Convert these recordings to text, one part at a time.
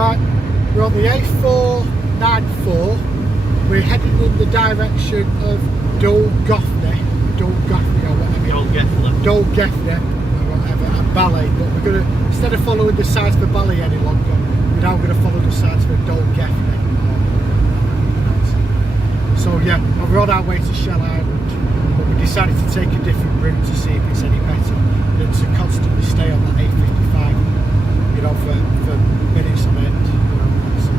Right, we're on the A494. We're heading in the direction of Dolgethne or whatever. Dolgethne or whatever, and Bali. But we're going to, instead of following the signs for Bali any longer, we're now going to follow the signs for Dolgethne. So yeah, we're on our way to Shell Island, but we decided to take a different route to see if it's any better than to constantly stay on that A55, you know, for minutes on end. You know, so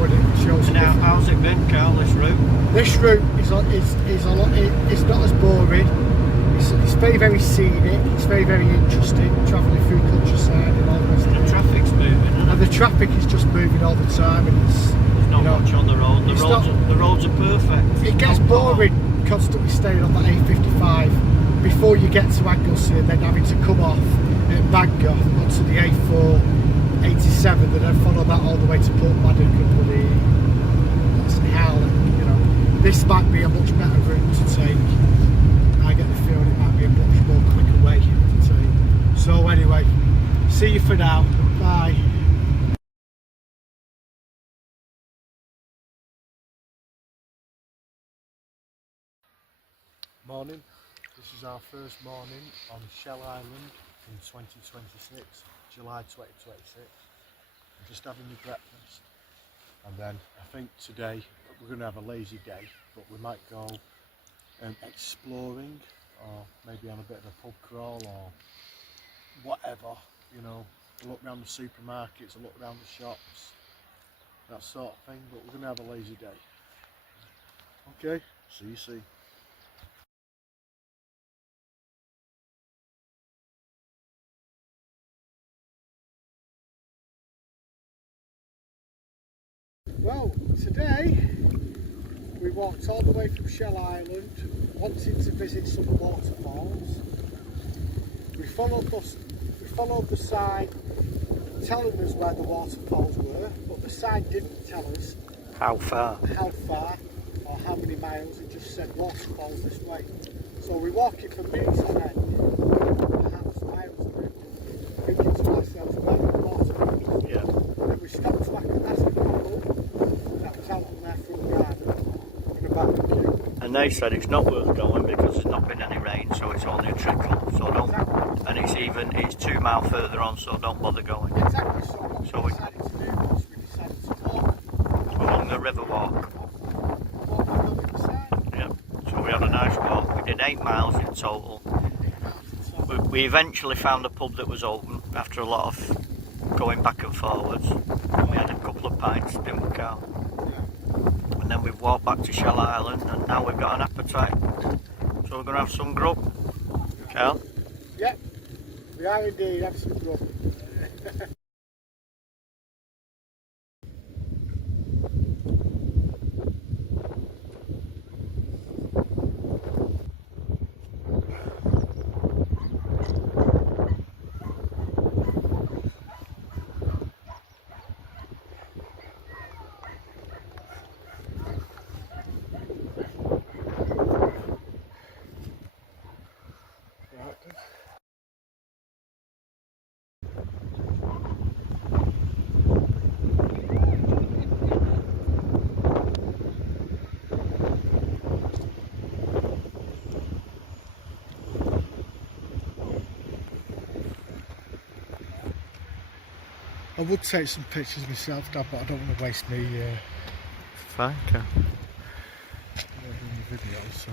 we're going, it shows. And how's it been, Carl, this route? This route is a lot. It's not as boring. It's very, very scenic. It's very, very interesting. Travelling through countryside and all the rest of it. The traffic's moving, and the traffic is just moving all the time, and it's not much on the road. The roads are perfect. It gets boring constantly staying on that A55 before you get to Anglesey, and then having to come off at Bangor onto the A487, and then follow that all the way to Port Maddock and bloody Howland. You know, this might be a much better route to take. I get the feeling it might be a much more quicker way to take. So anyway, see you for now. Bye. Morning. This is our first morning on Shell Island in 2026, July 2026. I'm just having your breakfast, and then I think today we're going to have a lazy day, but we might go exploring, or maybe on a bit of a pub crawl or whatever, you know, look around the supermarkets, look around the shops, that sort of thing, but we're going to have a lazy day. Okay, see you soon. Well, today we walked all the way from Shell Island, wanting to visit some waterfalls. We followed the sign telling us where the waterfalls were, but the sign didn't tell us how far or how many miles. It just said waterfalls this way. So we're walking for minutes on end, perhaps miles on end, thinking to ourselves, where are the waterfalls? Yeah. And then we stopped back and asked a couple that was out on their front garden in a barbecue. And they said it's not worth going because there's not been any rain, so it's only a trickle. So don't. Exactly. And it's 2 miles further on, so don't bother going. Exactly. So what we decided to do was we decided to walk Along the river walk. along the side. Yeah. So we had a nice walk. We did 8 miles in total. We eventually found a pub that was open after a lot of going back and forwards. And we had a couple of pints, didn't we, Carl? Yeah. And then we've walked back to Shell Island, and now we've got an appetite. So we're going to have some grub. Carl? Yep. We are indeed having some grub. I would take some pictures myself, Dad, but I don't want to waste me Fine, Carl. video, so.